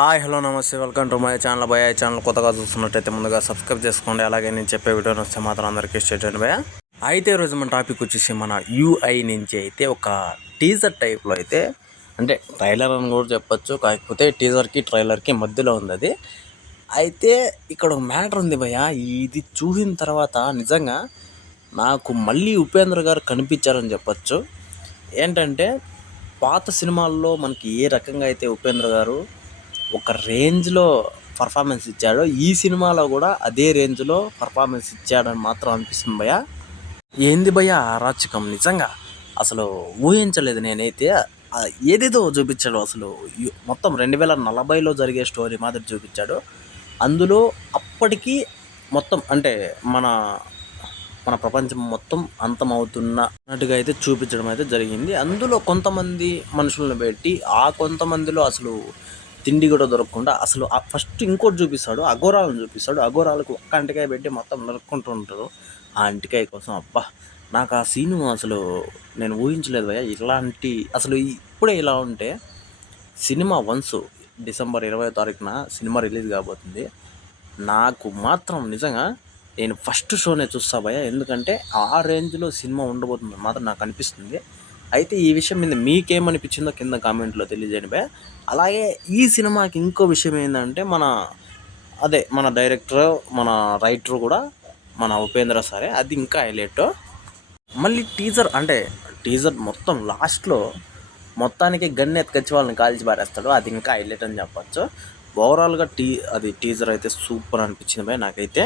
Hi hello నమస్తే welcome to my channel భయ. Channel కొత్తగా చూస్తున్నట్టయితే ముందుగా సబ్స్క్రైబ్ చేసుకోండి. అలాగే నేను చెప్పే వీడియోని వస్తే మాత్రం అందరికీ స్టేట్ అండి భయ. అయితే ఈరోజు మన టాపిక్ వచ్చేసి మన యూఐ నుంచి అయితే ఒక టీజర్ టైప్లో అయితే, అంటే ట్రైలర్ అని కూడా చెప్పచ్చు, కాకపోతే టీజర్కి ట్రైలర్కి మధ్యలో ఉంది అది. అయితే ఇక్కడ ఒక మ్యాటర్ ఉంది భయ. ఇది చూసిన తర్వాత నిజంగా నాకు మళ్ళీ ఉపేంద్ర గారు కనిపించారని చెప్పచ్చు. ఏంటంటే పాత సినిమాల్లో మనకి ఏ రకంగా అయితే ఉపేంద్ర గారు ఒక రేంజ్లో పర్ఫార్మెన్స్ ఇచ్చాడో, ఈ సినిమాలో కూడా అదే రేంజ్లో పర్ఫార్మెన్స్ ఇచ్చాడని మాత్రం అనిపిస్తుంది భయ. ఏంది భయ అరాచకం, నిజంగా అసలు ఊహించలేదు నేనైతే. ఏదేదో చూపించాడు అసలు. మొత్తం 2040లో జరిగే స్టోరీ మాదిరి చూపించాడు. అందులో అప్పటికి మొత్తం అంటే మన మన ప్రపంచం మొత్తం అంతమవుతున్నట్టుగా అయితే చూపించడం అయితే జరిగింది. అందులో కొంతమంది మనుషులను పెట్టి ఆ కొంతమందిలో అసలు తిండి కూడా దొరకకుండా అసలు ఫస్ట్ ఇంకోటి చూపిస్తాడు, అఘోరాలను చూపిస్తాడు. అఘోరాలకు ఒక్క అంటికాయ పెట్టి మొత్తం నరుక్కుంటూ ఉంటారు. ఆ అంటికాయ కోసం అబ్బా, నాకు ఆ సీను అసలు నేను ఊహించలేదు భయ్య. ఇలాంటి అసలు ఇప్పుడే ఇలా ఉంటే సినిమా వన్స్ డిసెంబర్ 20వ తారీఖున సినిమా రిలీజ్ కాబోతుంది. నాకు మాత్రం నిజంగా నేను ఫస్ట్ షోనే చూస్తా భయ్య. ఎందుకంటే ఆ రేంజ్లో సినిమా ఉండబోతుంది మాత్రం నాకు అనిపిస్తుంది. అయితే ఈ విషయం మీద మీకేమనిపించిందో కింద కామెంట్లో తెలియజేయండి భయ్య. అలాగే ఈ సినిమాకి ఇంకో విషయం ఏంటంటే మన డైరెక్టర్, మన రైటర్ కూడా మన ఉపేంద్ర సారే. అది ఇంకా హైలైట్. మళ్ళీ టీజర్ మొత్తం లాస్ట్లో మొత్తానికి గన్ను ఎత్తుకొచ్చి వాళ్ళని కాల్చి పారేస్తాడు. అది ఇంకా హైలైట్ అని చెప్పచ్చు. ఓవరాల్గా టీజర్ అయితే సూపర్ అనిపించింది భయ్య నాకైతే.